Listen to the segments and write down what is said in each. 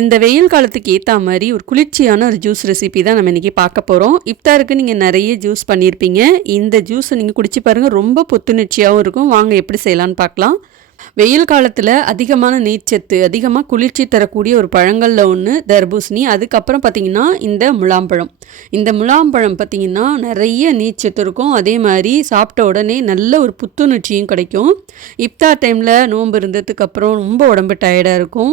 இந்த வெயில் காலத்துக்கு ஏற்ற மாதிரி ஒரு குளிர்ச்சியான ஒரு ஜூஸ் ரெசிபி தான் நம்ம இன்றைக்கி பார்க்க போகிறோம். இஃப்தாருக்கு நீங்கள் நிறைய ஜூஸ் பண்ணியிருப்பீங்க. இந்த ஜூஸை நீங்கள் குடிச்சு பாருங்கள், ரொம்ப புத்துணர்ச்சியாகவும் இருக்கும். வாங்க எப்படி செய்யலான்னு பார்க்கலாம். வெயில் காலத்தில் அதிகமான நீர்ச்சத்து, அதிகமாக குளிர்ச்சி தரக்கூடிய ஒரு பழங்களில் ஒன்று தர்பூசணி. அதுக்கப்புறம் பார்த்திங்கன்னா இந்த முலாம்பழம். இந்த முலாம்பழம் பார்த்திங்கன்னா நிறைய நீர்ச்சத்து இருக்கும். அதே மாதிரி சாப்பிட்ட உடனே நல்ல ஒரு புத்துணர்ச்சியும் கிடைக்கும். இஃப்தார் டைமில் நோன்பு இருந்ததுக்கப்புறம் ரொம்ப உடம்பு டயர்டாக இருக்கும்.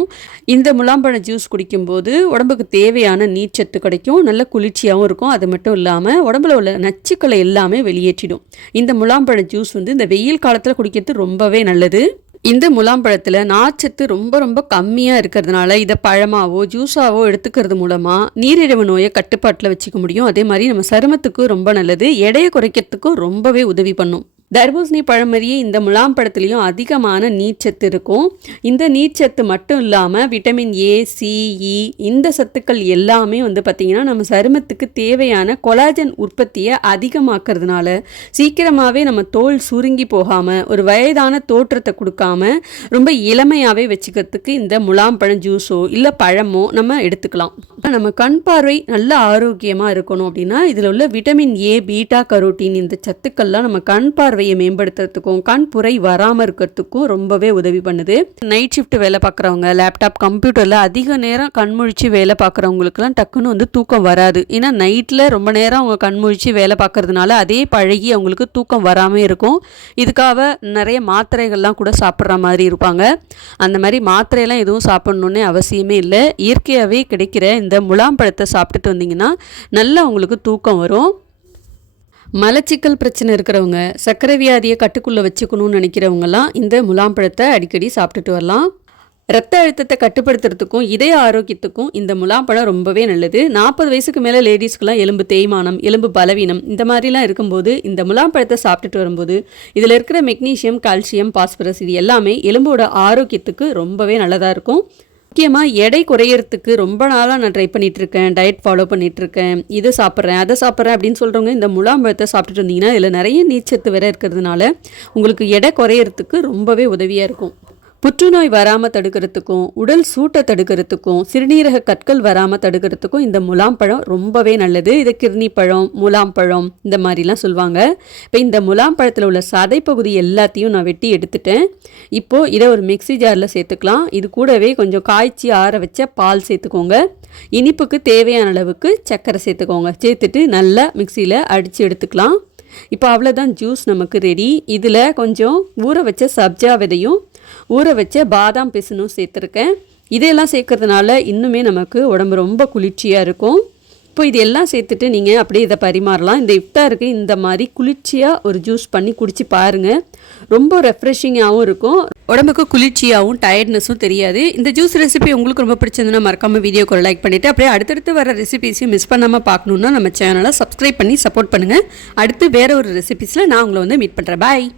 இந்த முலாம்பழம் ஜூஸ் குடிக்கும்போது உடம்புக்கு தேவையான நீர்ச்சத்து கிடைக்கும், நல்ல குளிர்ச்சியாகவும் இருக்கும். அது மட்டும் இல்லாமல் உடம்புல உள்ள நச்சுக்களை எல்லாமே வெளியேற்றிடும். இந்த முலாம்பழம் ஜூஸ் இந்த வெயில் காலத்தில் குடிக்கிறது ரொம்பவே நல்லது. இந்த முலாம்பழத்தில் நார்ச்சத்து ரொம்ப ரொம்ப கம்மியாக இருக்கிறதுனால இதை பழமாவோ ஜூஸாவோ எடுத்துக்கிறது மூலமாக நீரிழிவு நோயை கட்டுப்பாட்டில் வச்சுக்க முடியும். அதே மாதிரி நம்ம சருமத்துக்கும் ரொம்ப நல்லது, எடையை குறைக்கிறதுக்கும் ரொம்பவே உதவி பண்ணும். தர்பூசணி பழம் மாதிரியே இந்த முலாம்பழத்துலேயும் அதிகமான நீர்ச்சத்து இருக்கும். இந்த நீர்ச்சத்து மட்டும் இல்லாமல் விட்டமின் ஏ, சி, இ இந்த சத்துக்கள் எல்லாமே பார்த்திங்கன்னா நம்ம சருமத்துக்கு தேவையான கொலாஜன் உற்பத்தியை அதிகமாக்குறதுனால சீக்கிரமாகவே நம்ம தோல் சுருங்கி போகாமல் ஒரு வயதான தோற்றத்தை கொடுக்காம ரொம்ப இளமையாகவே வச்சுக்கிறதுக்கு இந்த முலாம்பழம் ஜூஸோ இல்லை பழமோ நம்ம எடுத்துக்கலாம். நம்ம கண் பார்வை நல்ல ஆரோக்கியமாக இருக்கணும் அப்படின்னா இதில் உள்ள விட்டமின் ஏ, பீட்டா கரோட்டின் இந்த சத்துக்கள்லாம் நம்ம கண் பார்வையை மேம்படுத்துறதுக்கும் கண் புரை வராமல் இருக்கிறதுக்கும் ரொம்பவே உதவி பண்ணுது. நைட் ஷிஃப்ட் வேலை பார்க்குறவங்க, லேப்டாப் கம்ப்யூட்டரில் அதிக நேரம் கண்முழிச்சு வேலை பார்க்குறவங்களுக்குலாம் டக்குன்னு தூக்கம் வராது. ஏன்னா நைட்டில் ரொம்ப நேரம் அவங்க கண்முழிச்சு வேலை பார்க்கறதுனால அதே பழகி அவங்களுக்கு தூக்கம் வராமல் இருக்கும். இதுக்காக நிறைய மாத்திரைகள்லாம் கூட சாப்பிட்ற மாதிரி இருப்பாங்க. அந்த மாதிரி மாத்திரையெல்லாம் எதுவும் சாப்பிட்ணுன்னே அவசியமே இல்லை. இயற்கையாகவே கிடைக்கிற இந்த முலாம்பழத்தை சாப்பிட்டுட்டு வந்தீங்கன்னா நல்லா உங்களுக்கு தூக்கம் வரும். மலச்சிக்கல் பிரச்சனை இருக்கிறவங்க, சர்க்கரை வியாதியை கட்டுக்குள்ளே வச்சுக்கணும்னு நினைக்கிறவங்கலாம் இந்த முலாம்பழத்தை அடிக்கடி சாப்பிட்டுட்டு வரலாம். ரத்த அழுத்தத்தை கட்டுப்படுத்துறதுக்கும் இதய ஆரோக்கியத்துக்கும் இந்த முலாம்பழம் ரொம்பவே நல்லது. 40 வயசுக்கு மேலே லேடிஸ்க்குலாம் எலும்பு தேய்மானம், எலும்பு பலவீனம் இந்த மாதிரிலாம் இருக்கும்போது இந்த முலாம்பழத்தை சாப்பிட்டுட்டு வரும்போது இதில் இருக்கிற மெக்னீஷியம், கால்சியம், பாஸ்பரஸ் இது எல்லாமே எலும்போட ஆரோக்கியத்துக்கு ரொம்பவே நல்லதாக இருக்கும். முக்கியமாக எடை குறையறதுக்கு ரொம்ப நாளாக நான் ட்ரை பண்ணிகிட்ருக்கேன், டயட் ஃபாலோ பண்ணிகிட்ருக்கேன், இதை சாப்பிட்றேன் அதை சாப்பிட்றேன் அப்படின்னு சொல்கிறவங்க இந்த முலாம்பழத்தை சாப்பிட்டுட்டு இருந்தீங்கன்னா இதில் நிறைய நீர்ச்சத்து வேற இருக்கிறதுனால உங்களுக்கு எடை குறையறதுக்கு ரொம்பவே உதவியாக இருக்கும். புற்றுநோய் வராமல் தடுக்கிறதுக்கும் உடல் சூட்டை தடுக்கிறதுக்கும் சிறுநீரக கற்கள் வராமல் தடுக்கிறதுக்கும் இந்த முலாம்பழம் ரொம்பவே நல்லது. இதை கிர்னி பழம், முலாம்பழம் இந்த மாதிரிலாம் சொல்லுவாங்க. இப்போ இந்த முலாம்பழத்தில் உள்ள சதைப்பகுதி எல்லாத்தையும் நான் வெட்டி எடுத்துட்டேன். இப்போது இதை ஒரு மிக்ஸி ஜாரில் சேர்த்துக்கலாம். இது கூடவே கொஞ்சம் காய்ச்சி ஆற வச்ச பால் சேர்த்துக்கோங்க. இனிப்புக்கு தேவையான அளவுக்கு சர்க்கரை சேர்த்துக்கோங்க. சேர்த்துட்டு நல்லா மிக்சியில் அடித்து எடுத்துக்கலாம். இப்போ அவ்வளோதான், ஜூஸ் நமக்கு ரெடி. இதில் கொஞ்சம் ஊற வச்ச சப்ஜா விதையும் ஊற வச்ச பாதாம் பிசுனும் சேர்த்துருக்கேன். இதெல்லாம் சேர்க்கறதுனால இன்னுமே நமக்கு உடம்பு ரொம்ப குளிர்ச்சியாக இருக்கும். இப்போ இது எல்லாம் சேர்த்துட்டு நீங்கள் அப்படியே இதை பரிமாறலாம். இந்த இஃப்தாருக்கு இந்த மாதிரி குளிர்ச்சியாக ஒரு ஜூஸ் பண்ணி குடிச்சு பாருங்கள். ரொம்ப ரெஃப்ரெஷிங்காகவும் இருக்கும், உடம்புக்கு குளிர்ச்சியாகவும் டயர்ட்னஸும் தெரியாது. இந்த ஜூஸ் ரெசிபி உங்களுக்கு ரொம்ப பிடிச்சிருந்துன்னா மறக்காமல் வீடியோக்கு ஒரு லைக் பண்ணிவிட்டு அப்படியே அடுத்தடுத்து வர ரெசிபிஸையும் மிஸ் பண்ணாமல் பார்க்கணுன்னா நம்ம சேனலை சப்ஸ்கிரைப் பண்ணி சப்போர்ட் பண்ணுங்கள். அடுத்து வேறு ஒரு ரெசிபிஸில் நான் உங்களை மீட் பண்ணுறேன். பாய்.